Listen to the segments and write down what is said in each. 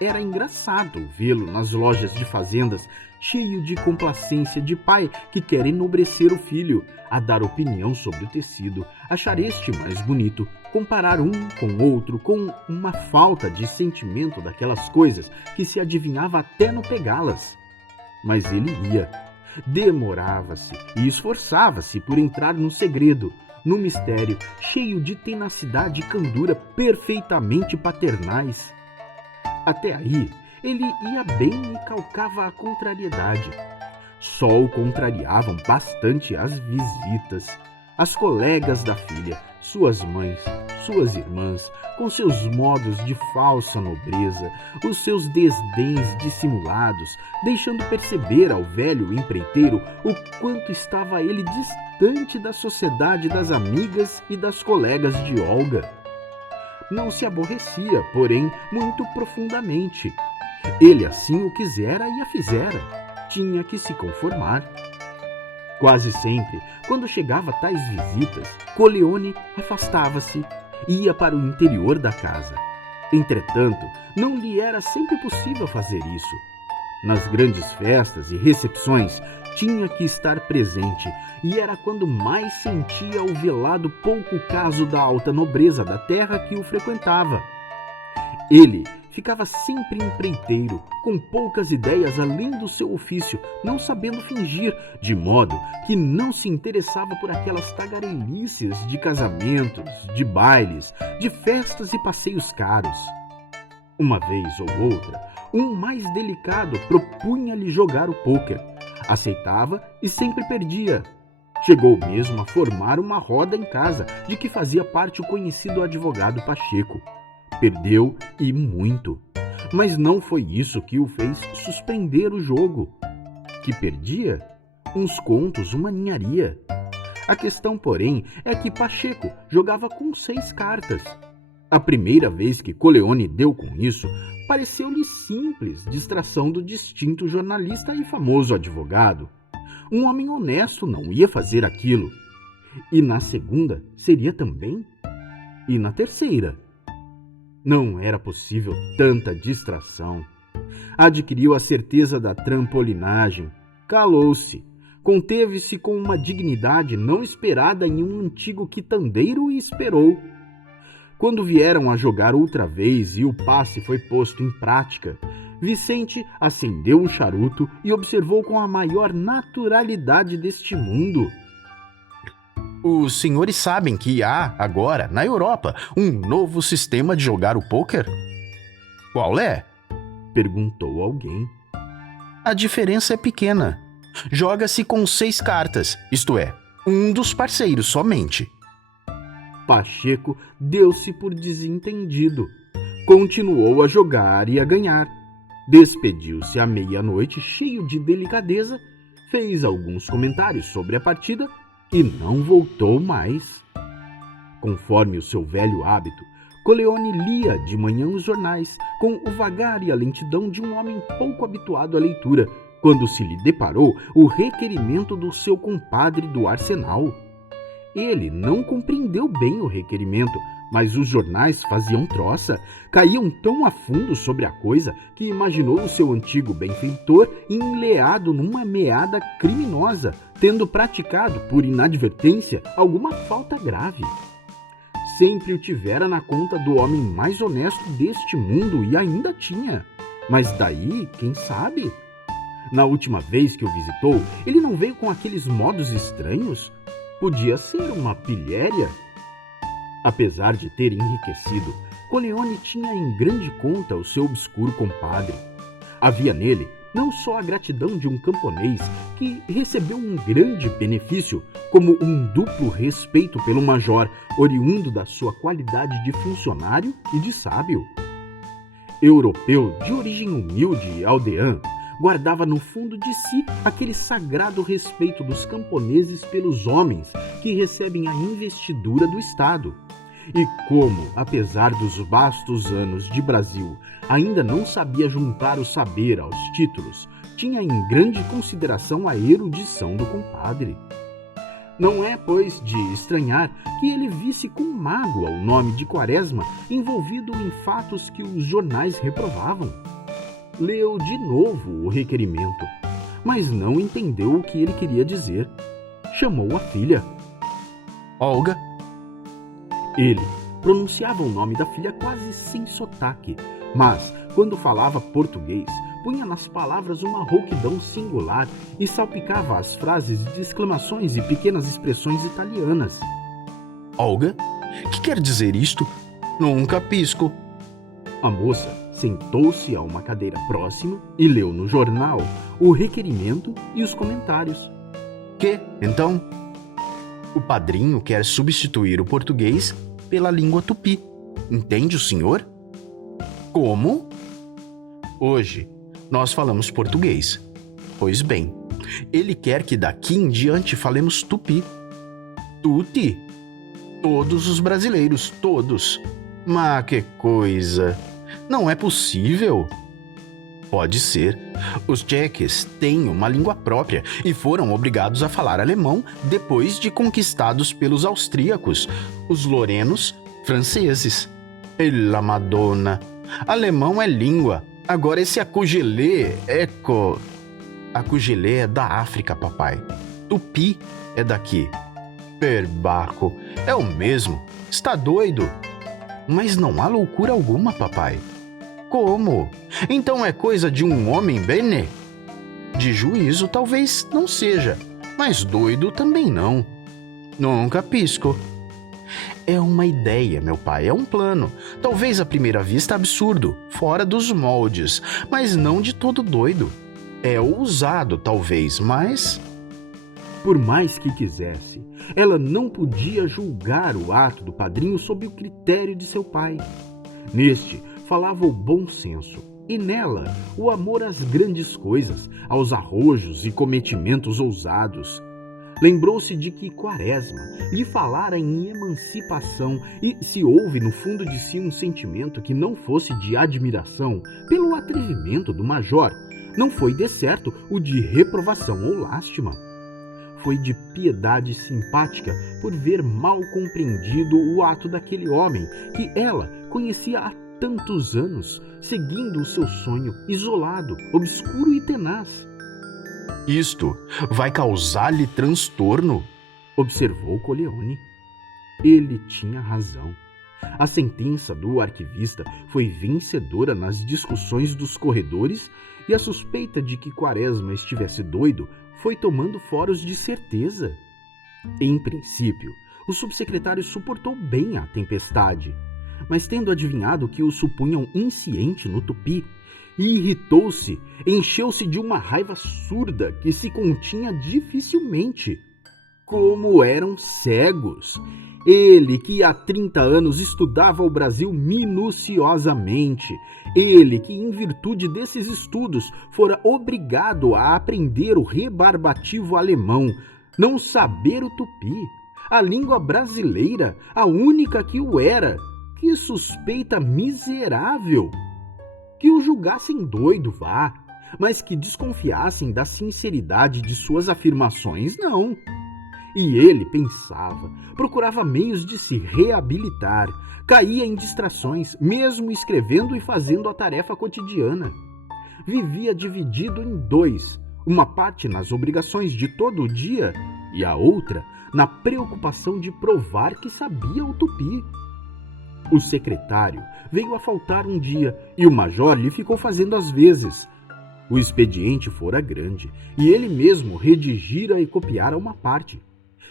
era engraçado vê-lo nas lojas de fazendas, cheio de complacência de pai que quer enobrecer o filho, a dar opinião sobre o tecido, achar este mais bonito, comparar um com outro com uma falta de sentimento daquelas coisas que se adivinhava até no pegá-las. Mas ele ia, demorava-se e esforçava-se por entrar no segredo, no mistério, cheio de tenacidade e candura perfeitamente paternais. Até aí, ele ia bem e calcava a contrariedade. Só o contrariavam bastante as visitas, as colegas da filha, suas mães, suas irmãs, com seus modos de falsa nobreza, os seus desdéns dissimulados, deixando perceber ao velho empreiteiro o quanto estava ele distante da sociedade das amigas e das colegas de Olga. Não se aborrecia, porém, muito profundamente. Ele assim o quisera e a fizera. Tinha que se conformar. Quase sempre, quando chegava a tais visitas, Coleone afastava-se e ia para o interior da casa. Entretanto, não lhe era sempre possível fazer isso. Nas grandes festas e recepções, tinha que estar presente, e era quando mais sentia o velado pouco caso da alta nobreza da terra que o frequentava. Ele ficava sempre empreiteiro, com poucas ideias além do seu ofício, não sabendo fingir, de modo que não se interessava por aquelas tagarelices de casamentos, de bailes, de festas e passeios caros. Uma vez ou outra, um mais delicado propunha-lhe jogar o pôquer. Aceitava e sempre perdia. Chegou mesmo a formar uma roda em casa, de que fazia parte o conhecido advogado Pacheco. Perdeu e muito. Mas não foi isso que o fez suspender o jogo. Que perdia? Uns contos, uma ninharia. A questão, porém, é que Pacheco jogava com 6 cartas. A primeira vez que Coleone deu com isso, pareceu-lhe simples distração do distinto jornalista e famoso advogado. Um homem honesto não ia fazer aquilo. E na segunda seria também? E na terceira? Não era possível tanta distração. Adquiriu a certeza da trampolinagem. Calou-se. Conteve-se com uma dignidade não esperada em um antigo quitandeiro e esperou. Quando vieram a jogar outra vez e o passe foi posto em prática, Vicente acendeu um charuto e observou com a maior naturalidade deste mundo. Os senhores sabem que há, agora, na Europa, um novo sistema de jogar o pôquer? Qual é? Perguntou alguém. A diferença é pequena. Joga-se com 6 cartas, isto é, um dos parceiros somente. Pacheco deu-se por desentendido. Continuou a jogar e a ganhar. Despediu-se à meia-noite cheio de delicadeza, fez alguns comentários sobre a partida e não voltou mais. Conforme o seu velho hábito, Coleone lia de manhã os jornais, com o vagar e a lentidão de um homem pouco habituado à leitura, quando se lhe deparou o requerimento do seu compadre do Arsenal. Ele não compreendeu bem o requerimento, mas os jornais faziam troça, caíam tão a fundo sobre a coisa que imaginou o seu antigo benfeitor enleado numa meada criminosa, tendo praticado, por inadvertência, alguma falta grave. Sempre o tivera na conta do homem mais honesto deste mundo e ainda tinha. Mas daí, quem sabe? Na última vez que o visitou, ele não veio com aqueles modos estranhos? Podia ser uma pilhéria? Apesar de ter enriquecido, Coleone tinha em grande conta o seu obscuro compadre. Havia nele não só a gratidão de um camponês que recebeu um grande benefício, como um duplo respeito pelo major, oriundo da sua qualidade de funcionário e de sábio. Europeu de origem humilde e aldeã, guardava no fundo de si aquele sagrado respeito dos camponeses pelos homens que recebem a investidura do Estado. E como, apesar dos vastos anos de Brasil, ainda não sabia juntar o saber aos títulos, tinha em grande consideração a erudição do compadre. Não é, pois, de estranhar que ele visse com mágoa o nome de Quaresma envolvido em fatos que os jornais reprovavam. Leu de novo o requerimento, mas não entendeu o que ele queria dizer. Chamou a filha. Olga. Ele pronunciava o nome da filha quase sem sotaque, mas, quando falava português, punha nas palavras uma rouquidão singular e salpicava as frases de exclamações e pequenas expressões italianas. Olga? Que quer dizer isto? Nunca pisco. A moça sentou-se a uma cadeira próxima e leu no jornal o requerimento e os comentários. Que, então? O padrinho quer substituir o português pela língua tupi. Entende o senhor? Como? Hoje, nós falamos português. Pois bem, ele quer que daqui em diante falemos tupi. Tuti? Todos os brasileiros, todos. Mas que coisa! Não é possível. Pode ser. Os tcheques têm uma língua própria e foram obrigados a falar alemão depois de conquistados pelos austríacos, os lorenos, franceses. Ela Madonna! Alemão é língua. Agora esse acugelê Acugelê é da África, papai. Tupi é daqui. Perbaco. É o mesmo. Está doido? Mas não há loucura alguma, papai. Como? Então é coisa de um homem bene? De juízo talvez não seja, mas doido também não. Nunca pisco. É uma ideia, meu pai, é um plano. Talvez à primeira vista absurdo, fora dos moldes, mas não de todo doido. É ousado, talvez, mas... Por mais que quisesse, ela não podia julgar o ato do padrinho sob o critério de seu pai. Neste, falava o bom senso, e nela, o amor às grandes coisas, aos arrojos e cometimentos ousados. Lembrou-se de que Quaresma lhe falara em emancipação e se houve no fundo de si um sentimento que não fosse de admiração pelo atrevimento do major, não foi de certo o de reprovação ou lástima. Foi de piedade simpática por ver mal compreendido o ato daquele homem que ela conhecia há tantos anos, seguindo o seu sonho isolado, obscuro e tenaz. Isto vai causar-lhe transtorno, observou Coleoni. Ele tinha razão. A sentença do arquivista foi vencedora nas discussões dos corredores e a suspeita de que Quaresma estivesse doido foi tomando foros de certeza. Em princípio, o subsecretário suportou bem a tempestade, mas tendo adivinhado que o supunham insciente no tupi, irritou-se, encheu-se de uma raiva surda que se continha dificilmente. Como eram cegos! Ele que há 30 anos estudava o Brasil minuciosamente, ele que em virtude desses estudos fora obrigado a aprender o rebarbativo alemão, não saber o tupi, a língua brasileira, a única que o era. Que suspeita miserável! Que o julgassem doido, vá, mas que desconfiassem da sinceridade de suas afirmações, não. E ele pensava, procurava meios de se reabilitar, caía em distrações, mesmo escrevendo e fazendo a tarefa cotidiana. Vivia dividido em dois, uma parte nas obrigações de todo o dia e a outra na preocupação de provar que sabia o tupi. O secretário veio a faltar um dia e o major lhe ficou fazendo as vezes. O expediente fora grande e ele mesmo redigira e copiara uma parte.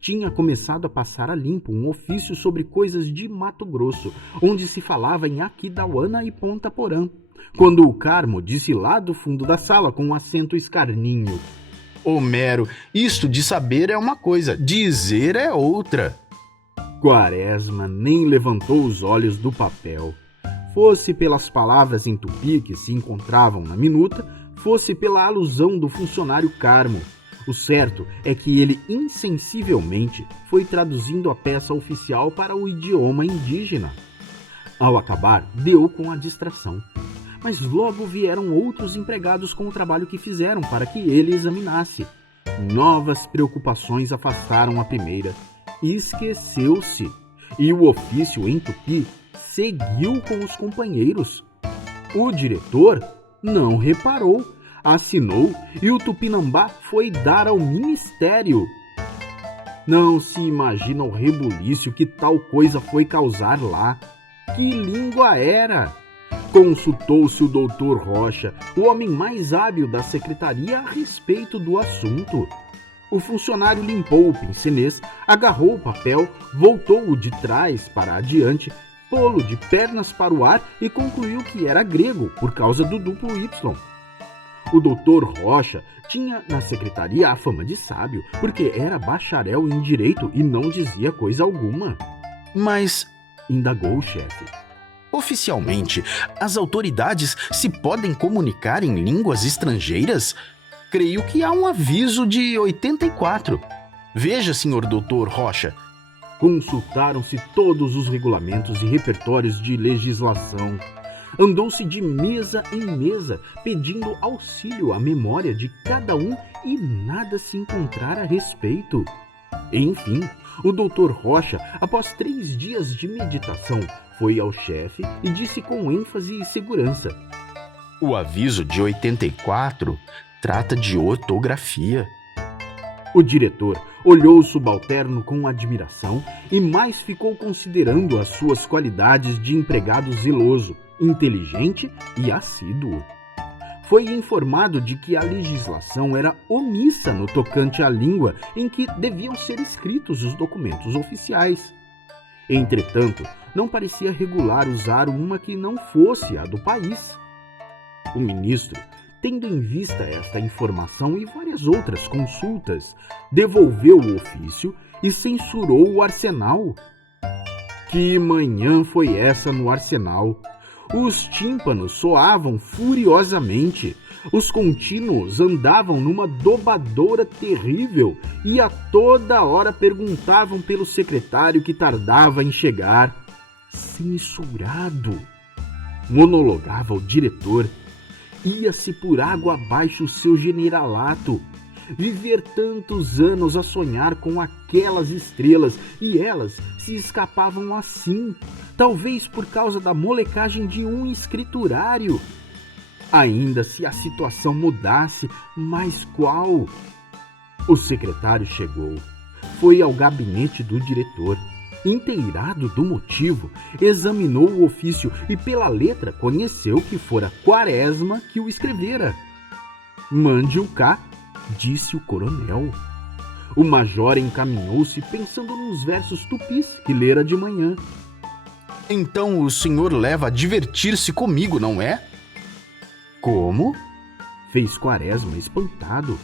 Tinha começado a passar a limpo um ofício sobre coisas de Mato Grosso, onde se falava em Aquidauana e Ponta Porã, quando o Carmo disse lá do fundo da sala com um acento escarninho: Homero, isto de saber é uma coisa, dizer é outra. Quaresma nem levantou os olhos do papel. Fosse pelas palavras em tupi que se encontravam na minuta, fosse pela alusão do funcionário Carmo. O certo é que ele insensivelmente foi traduzindo a peça oficial para o idioma indígena. Ao acabar, deu com a distração. Mas logo vieram outros empregados com o trabalho que fizeram para que ele examinasse. Novas preocupações afastaram a primeira. Esqueceu-se, e o ofício em tupi seguiu com os companheiros. O diretor não reparou, assinou e o Tupinambá foi dar ao ministério. Não se imagina o rebuliço que tal coisa foi causar lá. Que língua era? Consultou-se o doutor Rocha, o homem mais hábil da secretaria a respeito do assunto. O funcionário limpou o pincenês, agarrou o papel, voltou-o de trás para adiante, pô-lo de pernas para o ar e concluiu que era grego por causa do duplo Y. O doutor Rocha tinha na secretaria a fama de sábio, porque era bacharel em direito e não dizia coisa alguma. Mas, indagou o chefe, oficialmente, as autoridades se podem comunicar em línguas estrangeiras? Creio que há um aviso de 84. Veja, senhor doutor Rocha. Consultaram-se todos os regulamentos e repertórios de legislação. Andou-se de mesa em mesa, pedindo auxílio à memória de cada um e nada se encontrara a respeito. Enfim, o doutor Rocha, após 3 dias de meditação, foi ao chefe e disse com ênfase e segurança: o aviso de 84 trata de ortografia. O diretor olhou o subalterno com admiração e mais ficou considerando as suas qualidades de empregado zeloso, inteligente e assíduo. Foi informado de que a legislação era omissa no tocante à língua em que deviam ser escritos os documentos oficiais. Entretanto, não parecia regular usar uma que não fosse a do país. O ministro, tendo em vista esta informação e várias outras consultas, devolveu o ofício e censurou o arsenal. Que manhã foi essa no arsenal? Os tímpanos soavam furiosamente, os contínuos andavam numa dobadoura terrível e a toda hora perguntavam pelo secretário que tardava em chegar. Censurado! Monologava o diretor. Ia-se por água abaixo o seu generalato. Viver tantos anos a sonhar com aquelas estrelas e elas se escapavam assim, talvez por causa da molecagem de um escriturário. Ainda se a situação mudasse, mas qual? O secretário chegou, foi ao gabinete do diretor. Inteirado do motivo, examinou o ofício e pela letra conheceu que fora Quaresma que o escrevera. Mande-o cá, disse o coronel. O major encaminhou-se pensando nos versos tupis que lera de manhã. Então o senhor leva a divertir-se comigo, não é? Como? Fez Quaresma espantado.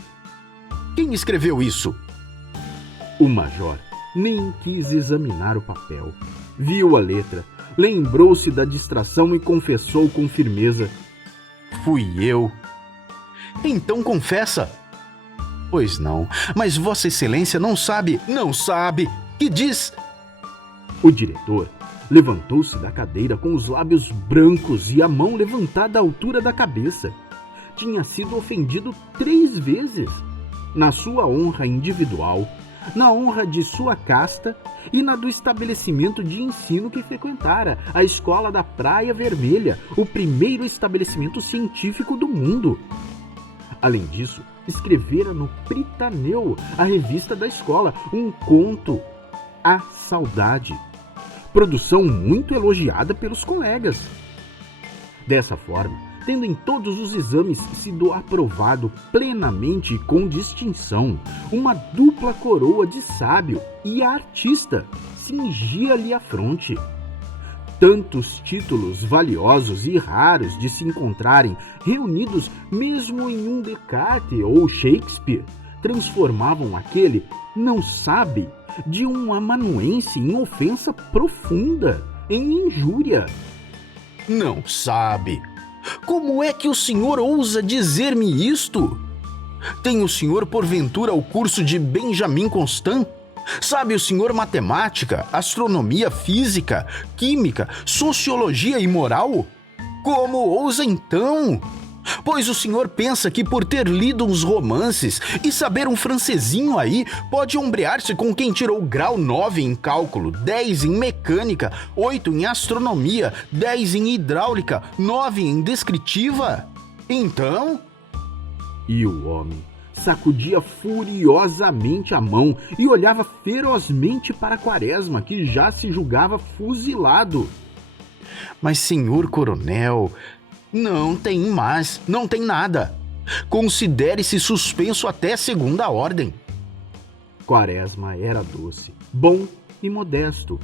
Quem escreveu isso? O major nem quis examinar o papel. Viu a letra, lembrou-se da distração e confessou com firmeza: fui eu. Então confessa. Pois não, mas Vossa Excelência não sabe. Não sabe! Que diz? O diretor levantou-se da cadeira com os lábios brancos e a mão levantada à altura da cabeça. Tinha sido ofendido 3 vezes. Na sua honra individual, na honra de sua casta e na do estabelecimento de ensino que frequentara, a Escola da Praia Vermelha, o primeiro estabelecimento científico do mundo. Além disso, escrevera no Pritaneu, a revista da escola, um conto, A Saudade, produção muito elogiada pelos colegas. Dessa forma, tendo em todos os exames sido aprovado plenamente e com distinção, uma dupla coroa de sábio e artista cingia-lhe a fronte. Tantos títulos valiosos e raros de se encontrarem reunidos mesmo em um Descartes ou Shakespeare transformavam aquele não sabe de um amanuense em ofensa profunda, em injúria. Não sabe? Como é que o senhor ousa dizer-me isto? Tem o senhor porventura o curso de Benjamin Constant? Sabe o senhor matemática, astronomia, física, química, sociologia e moral? Como ousa então? Pois o senhor pensa que por ter lido uns romances e saber um francesinho aí, pode ombrear-se com quem tirou grau 9 em cálculo, 10 em mecânica, 8 em astronomia, 10 em hidráulica, 9 em descritiva? Então... E o homem sacudia furiosamente a mão e olhava ferozmente para Quaresma, que já se julgava fuzilado. Mas, senhor coronel, não tem mais, não tem nada. Considere-se suspenso até segunda ordem. Quaresma era doce, bom e modesto.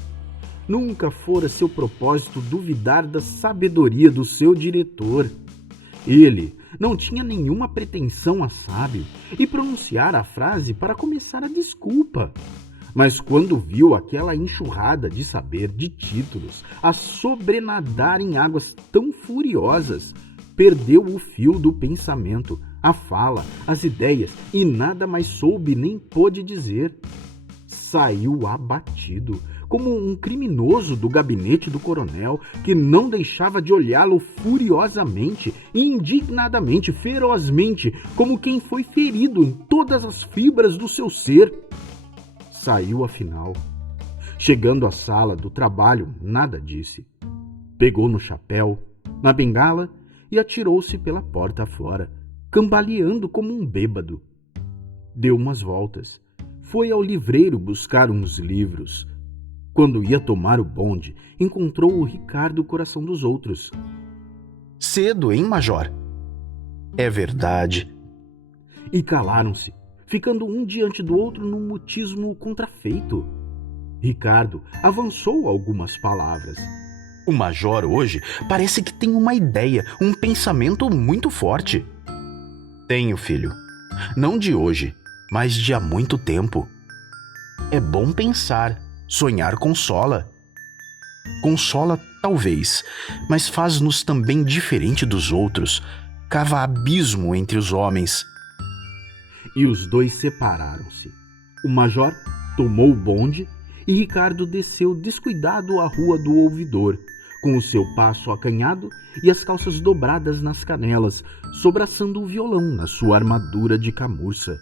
Nunca fora seu propósito duvidar da sabedoria do seu diretor. Ele não tinha nenhuma pretensão a sábio e pronunciara a frase para começar a desculpa. Mas quando viu aquela enxurrada de saber, de títulos, a sobrenadar em águas tão furiosas, perdeu o fio do pensamento, a fala, as ideias e nada mais soube nem pôde dizer. Saiu abatido, como um criminoso do gabinete do coronel, que não deixava de olhá-lo furiosamente, indignadamente, ferozmente, como quem foi ferido em todas as fibras do seu ser. Saiu afinal. Chegando à sala do trabalho, nada disse. Pegou no chapéu, na bengala e atirou-se pela porta fora, cambaleando como um bêbado. Deu umas voltas. Foi ao livreiro buscar uns livros. Quando ia tomar o bonde, encontrou o Ricardo Coração dos Outros. Cedo, hein, major? É verdade. E calaram-se, ficando um diante do outro num mutismo contrafeito. Ricardo avançou algumas palavras. O major hoje parece que tem uma ideia, um pensamento muito forte. Tenho, filho. Não de hoje, mas de há muito tempo. É bom pensar, sonhar consola. Consola, talvez, mas faz-nos também diferente dos outros, cava abismo entre os homens. E os dois separaram-se. O major tomou o bonde e Ricardo desceu descuidado a rua do ouvidor, com o seu passo acanhado e as calças dobradas nas canelas, sobraçando o violão na sua armadura de camurça.